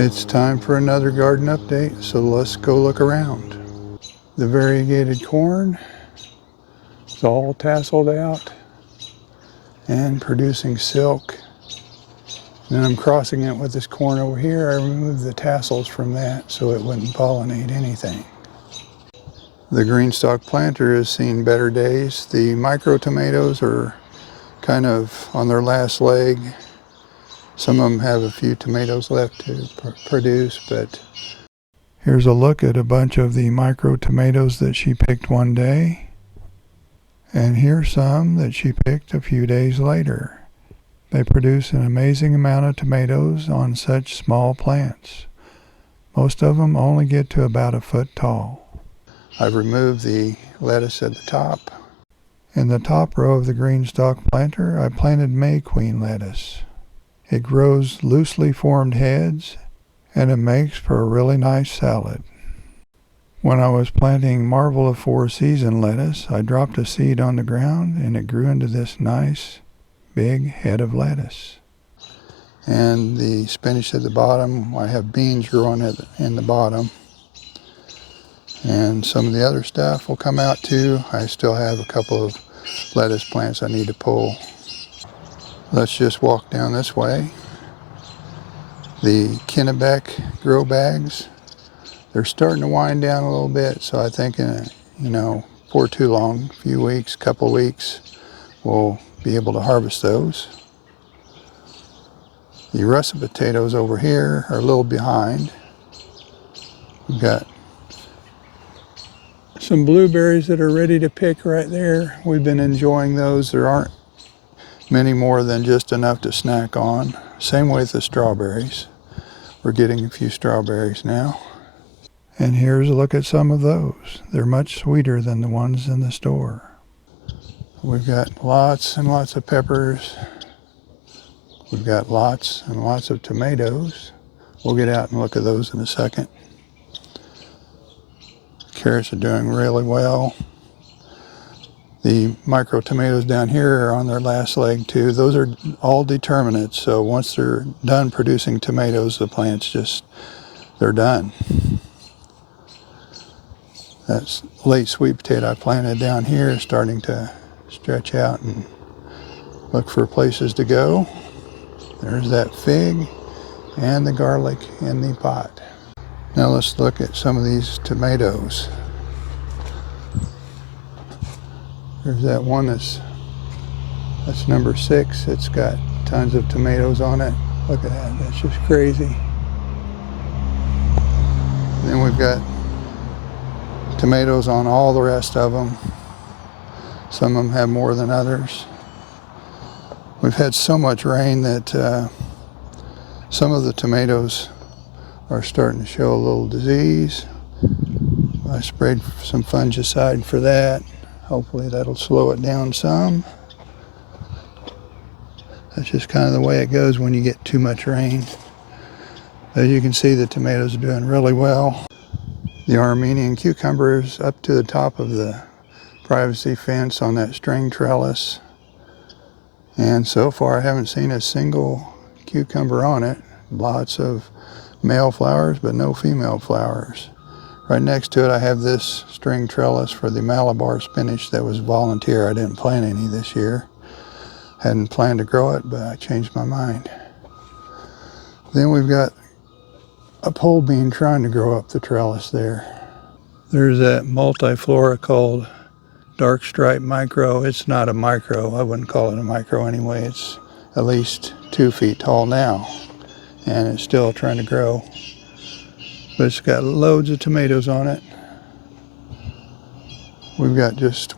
It's time for another garden update, so let's go look around. The variegated corn is all tasseled out and producing silk. Then I'm crossing it with this corn over here. I removed the tassels from that so it wouldn't pollinate anything. The green stalk planter has seen better days. The micro tomatoes are kind of on their last leg. Some of them have a few tomatoes left to produce, but here's a look at a bunch of the micro tomatoes that she picked one day. And here's some that she picked a few days later. They produce an amazing amount of tomatoes on such small plants. Most of them only get to about a foot tall. I've removed the lettuce at the top. In the top row of the green stalk planter, I planted May Queen lettuce. It grows loosely formed heads, and it makes for a really nice salad. When I was planting Marvel of Four Season lettuce, I dropped a seed on the ground, and it grew into this nice, big head of lettuce. And the spinach at the bottom, I have beans growing in the bottom. And some of the other stuff will come out too. I still have a couple of lettuce plants I need to pull. Let's just walk down this way. The Kennebec grow bags, they're starting to wind down a little bit, so I think for too long, a few weeks, couple weeks, we'll be able to harvest those. The russet potatoes over here are a little behind. We've got some blueberries that are ready to pick right there. We've been enjoying those. There aren't many more than just enough to snack on. Same with the strawberries. We're getting a few strawberries now. And here's a look at some of those. They're much sweeter than the ones in the store. We've got lots and lots of peppers. We've got lots and lots of tomatoes. We'll get out and look at those in a second. Carrots are doing really well. The micro tomatoes down here are on their last leg too. Those are all determinate, so once they're done producing tomatoes, the plants they're done. That late sweet potato I planted down here is starting to stretch out and look for places to go. There's that fig and the garlic in the pot. Now let's look at some of these tomatoes. There's that one that's number 6. It's got tons of tomatoes on it. Look at that, that's just crazy. And then we've got tomatoes on all the rest of them. Some of them have more than others. We've had so much rain that some of the tomatoes are starting to show a little disease. I sprayed some fungicide for that. Hopefully that'll slow it down some. That's just kind of the way it goes when you get too much rain. As you can see, the tomatoes are doing really well. The Armenian cucumber is up to the top of the privacy fence on that string trellis. And so far I haven't seen a single cucumber on it. Lots of male flowers, but no female flowers. Right next to it I have this string trellis for the Malabar spinach that was volunteer. I didn't plant any this year. Hadn't planned to grow it, but I changed my mind. Then we've got a pole bean trying to grow up the trellis there. There's that multiflora called dark stripe micro. It's not a micro. I wouldn't call it a micro anyway. It's at least 2 feet tall now, and it's still trying to grow. But it's got loads of tomatoes on it. We've got just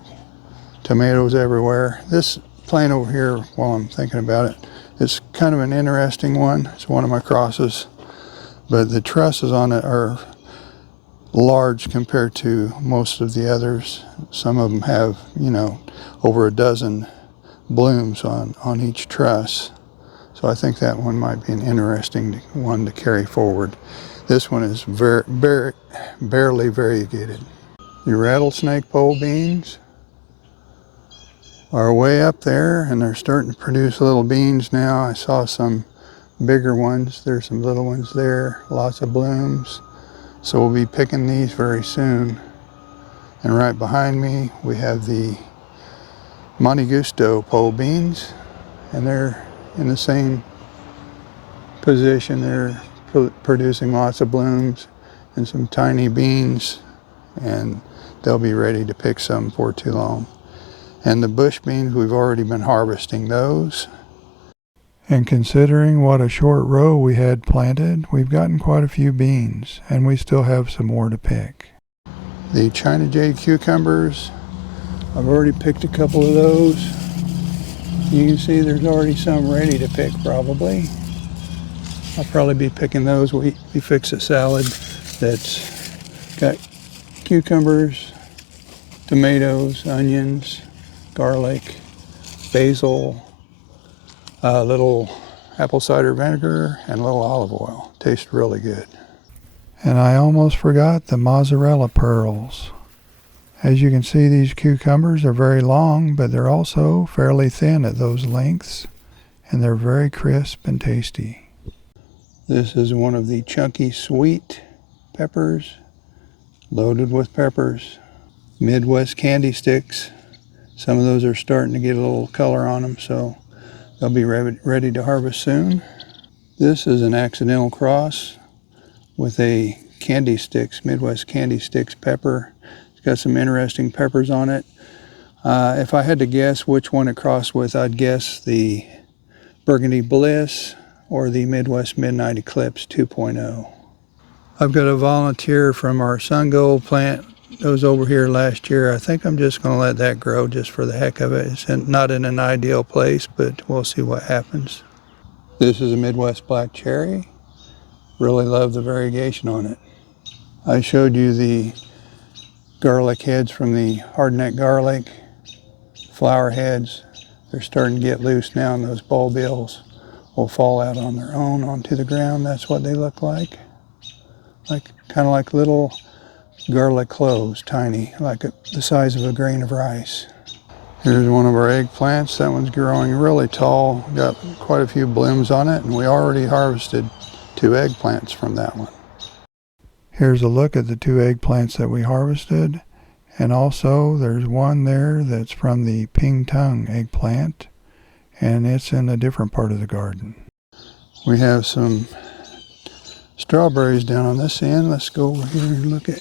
tomatoes everywhere. This plant over here, while I'm thinking about it, it's kind of an interesting one. It's one of my crosses, but the trusses on it are large compared to most of the others. Some of them have, over a dozen blooms on each truss. So I think that one might be an interesting one to carry forward. This one is barely variegated. The rattlesnake pole beans are way up there, and they're starting to produce little beans now. I saw some bigger ones. There's some little ones there, lots of blooms. So we'll be picking these very soon. And right behind me, we have the Monte Gusto pole beans, and they're in the same position. They're producing lots of blooms and some tiny beans, and they'll be ready to pick some before too long. And the bush beans, we've already been harvesting those. And considering what a short row we had planted, we've gotten quite a few beans, and we still have some more to pick. The China Jade cucumbers, I've already picked a couple of those. You can see there's already some ready to pick probably. I'll probably be picking those. We fix a salad that's got cucumbers, tomatoes, onions, garlic, basil, a little apple cider vinegar, and a little olive oil. Tastes really good. And I almost forgot the mozzarella pearls. As you can see, these cucumbers are very long, but they're also fairly thin at those lengths, and they're very crisp and tasty. This is one of the chunky sweet peppers, loaded with peppers. Midwest candy sticks. Some of those are starting to get a little color on them, so they'll be ready to harvest soon. This is an accidental cross with a candy sticks, Midwest candy sticks pepper. It's got some interesting peppers on it. If I had to guess which one it crossed with, I'd guess the Burgundy Bliss or the Midwest Midnight Eclipse 2.0. I've got a volunteer from our Sun Gold plant that was over here last year. I think I'm just going to let that grow just for the heck of it. It's not in an ideal place, but we'll see what happens. This is a Midwest Black Cherry. Really love the variegation on it. I showed you the garlic heads from the hardneck garlic, flower heads. They're starting to get loose now, and those bulbils will fall out on their own onto the ground. That's what they look like kind of like little garlic cloves, tiny, like the size of a grain of rice. Here's one of our eggplants. That one's growing really tall, got quite a few blooms on it, and we already harvested 2 eggplants from that one. Here's a look at the 2 eggplants that we harvested, and also there's one there that's from the Ping Tung eggplant, and it's in a different part of the garden. We have some strawberries down on this end. Let's go over here and look at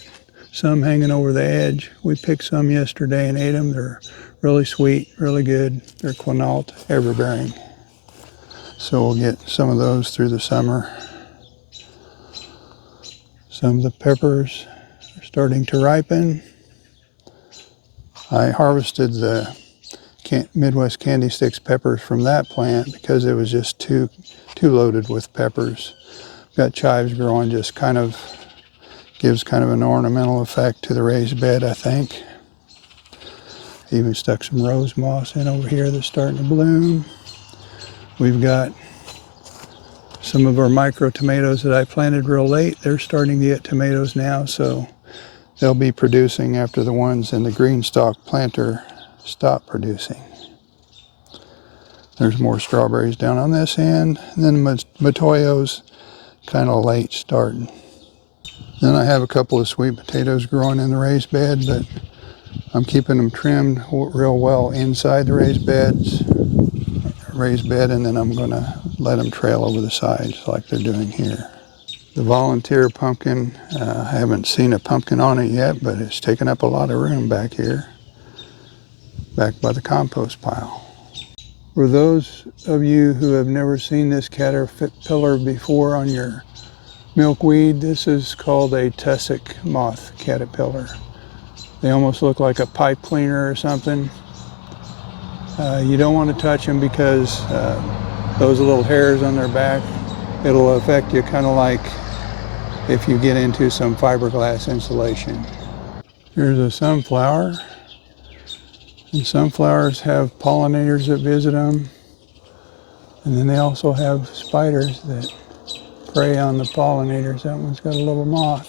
some hanging over the edge. We picked some yesterday and ate them. They're really sweet, really good. They're quinault, everbearing. So we'll get some of those through the summer. Some of the peppers are starting to ripen. I harvested the Midwest Candy Sticks peppers from that plant because it was just too loaded with peppers. Got chives growing, just gives kind of an ornamental effect to the raised bed, I think. Even stuck some rose moss in over here that's starting to bloom. We've got some of our micro tomatoes that I planted real late. They're starting to get tomatoes now, so they'll be producing after the ones in the green stalk planter stop producing. There's more strawberries down on this end, and then Matoyos kind of late starting. Then I have a couple of sweet potatoes growing in the raised bed, but I'm keeping them trimmed real well inside the raised bed, and then I'm going to let them trail over the sides like they're doing here. The volunteer pumpkin, I haven't seen a pumpkin on it yet, but it's taken up a lot of room back here, back by the compost pile. For those of you who have never seen this caterpillar before on your milkweed, this is called a tussock moth caterpillar. They almost look like a pipe cleaner or something. You don't want to touch them because those little hairs on their back, it'll affect you kind of like if you get into some fiberglass insulation. Here's a sunflower. And sunflowers have pollinators that visit them. And then they also have spiders that prey on the pollinators. That one's got a little moth.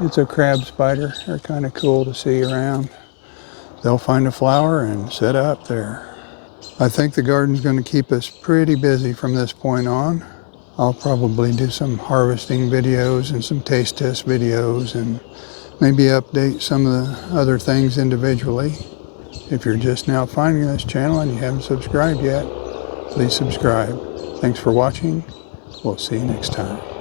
It's a crab spider. They're kind of cool to see around. They'll find a flower and set up there. I think the garden's going to keep us pretty busy from this point on. I'll probably do some harvesting videos and some taste test videos and maybe update some of the other things individually. If you're just now finding this channel and you haven't subscribed yet, please subscribe. Thanks for watching. We'll see you next time.